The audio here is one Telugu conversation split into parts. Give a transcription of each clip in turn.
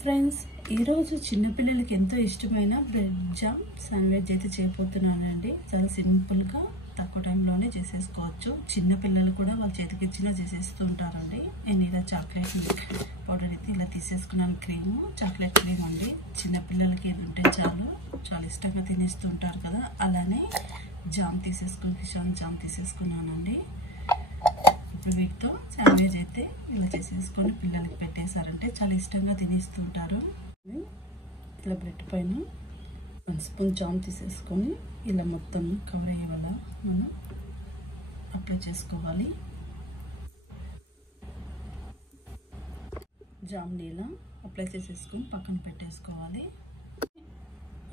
ఫ్రెండ్స్, ఈరోజు చిన్నపిల్లలకి ఎంతో ఇష్టమైన బ్రెడ్ జామ్ శాండ్విచ్ అయితే చేయబోతున్నానండి. చాలా సింపుల్గా తక్కువ టైంలోనే చేసేసుకోవచ్చు. చిన్నపిల్లలు కూడా వాళ్ళ చేతికి ఇచ్చినా చేసేస్తూ ఉంటారండి. నేను ఇలా చాక్లెట్ మిల్క్ పౌడర్ అయితే ఇలా తీసేసుకున్నాను. చాక్లెట్ క్రీమ్ అండి. చిన్నపిల్లలకి ఇది ఉంటే చాలా ఇష్టంగా తినేస్తూ ఉంటారు కదా. అలానే జామ్ కిషాన్ జామ్ తీసేసుకున్నానండి. ఇప్పుడు వీటితో శాండ్విచ్ అయితే ఇలా చేసేసుకొని పిల్లలకి పెట్టేశారంటే చాలా ఇష్టంగా తినేస్తుంటారు. ఇలా బ్రెడ్ పైన 1 స్పూన్ జామ్ తీసేసుకొని ఇలా మొత్తం కవర్ అయ్యేలా మనం అప్లై చేసుకోవాలి. జామ్ని ఇలా అప్లై చేసేసుకొని పక్కన పెట్టేసుకోవాలి.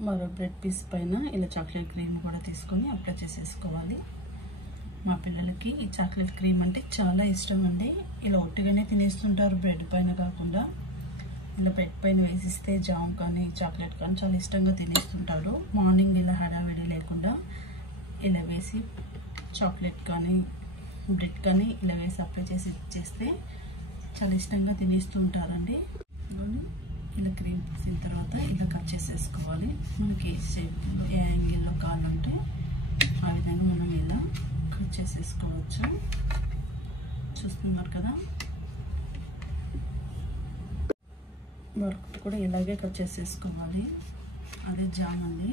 మరో బ్రెడ్ పీస్ పైన ఇలా చాక్లెట్ క్రీమ్ కూడా తీసుకొని అప్లై చేసేసుకోవాలి. మా పిల్లలకి ఈ చాక్లెట్ క్రీమ్ అంటే చాలా ఇష్టం అండి. ఇలా ఒట్టిగానే తినేస్తుంటారు, బ్రెడ్ పైన కాకుండా ఇలా బ్రెడ్ పైన వేసిస్తే జామ్ కానీ చాక్లెట్ కానీ చాలా ఇష్టంగా తినేస్తుంటారు. మార్నింగ్ ఇలా హడావిడి లేకుండా ఇలా వేసి చాక్లెట్ కానీ బ్రెడ్ కానీ ఇలా వేసి అప్లై చేసి ఇచ్చేస్తే చాలా ఇష్టంగా తినేస్తూ ఉంటారండి. ఇలా క్రీమ్ పూసిన తర్వాత ఇలా కట్ చేసేసుకోవాలి. మనకి ఏ యాంగిల్లో కావాలంటే ఆ విధంగా మనం ఇలా కట్ చేసేసుకోవచ్చు. చూస్తున్నారు కదా, మరొకటి కూడా ఇలాగే కట్ చేసేసుకోవాలి. అదే జామ్ అండి.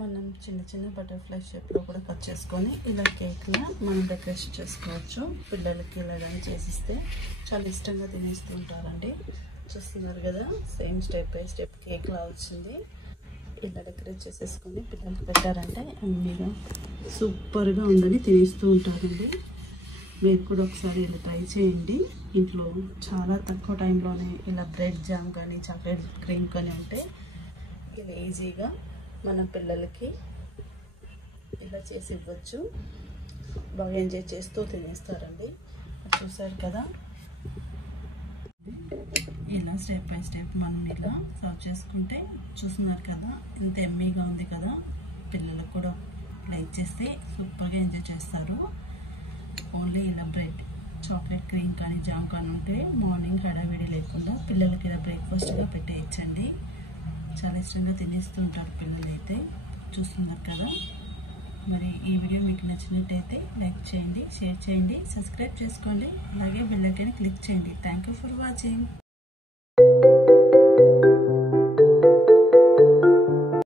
మనం చిన్న బటర్ఫ్లై షేప్లో కూడా కట్ చేసుకొని ఇలా కేక్లా మనం డెకరేషన్ చేసుకోవచ్చు. పిల్లలకి ఇలాగని చేసిస్తే చాలా ఇష్టంగా తినేస్తూ ఉంటారండి. చూస్తున్నారు కదా, same step by step cake లా వచ్చింది. ఇలా డెకరేట్ చేసేసుకొని పిల్లలకి పెట్టారంటే అమ్మీగా సూపర్గా ఉందని తినేస్తూ ఉంటారండి. మీరు కూడా ఒకసారి ఇలా ట్రై చేయండి. ఇంట్లో చాలా తక్కువ టైంలోనే ఇలా బ్రెడ్ జామ్ కానీ చాక్లెట్ క్రీమ్ కానీ ఉంటే ఇలా ఈజీగా మన పిల్లలకి ఇలా చేసి ఇవ్వచ్చు. బాగా ఎంజాయ్ చేస్తూ తినేస్తారండి. చూసారు కదా, ఇలా స్టెప్ బై స్టెప్ మనం ఇలా సర్వ్ చేసుకుంటే చూస్తున్నారు కదా ఎంత ఎమ్మీగా ఉంది కదా. పిల్లలకు కూడా లైక్ చేస్తే సూపర్గా ఎంజాయ్ చేస్తారు. ఓన్లీ ఇలా బ్రెడ్ చాక్లెట్ క్రీమ్ కానీ జామ్ కానీ ఉంటే మార్నింగ్ హడావిడి లేకుండా పిల్లలకి ఇలా బ్రేక్ఫాస్ట్గా పెట్టేయచ్చండి. చాలా ఇష్టంగా తినేస్తూ ఉంటారు పిల్లలు అయితే. చూస్తున్నారు కదా, మరి ఈ వీడియో మీకు నచ్చినట్టయితే లైక్ చేయండి, షేర్ చేయండి, సబ్స్క్రైబ్ చేసుకోండి, అలాగే బెల్ ఐకాన్ క్లిక్ చేయండి. Thank you for watching.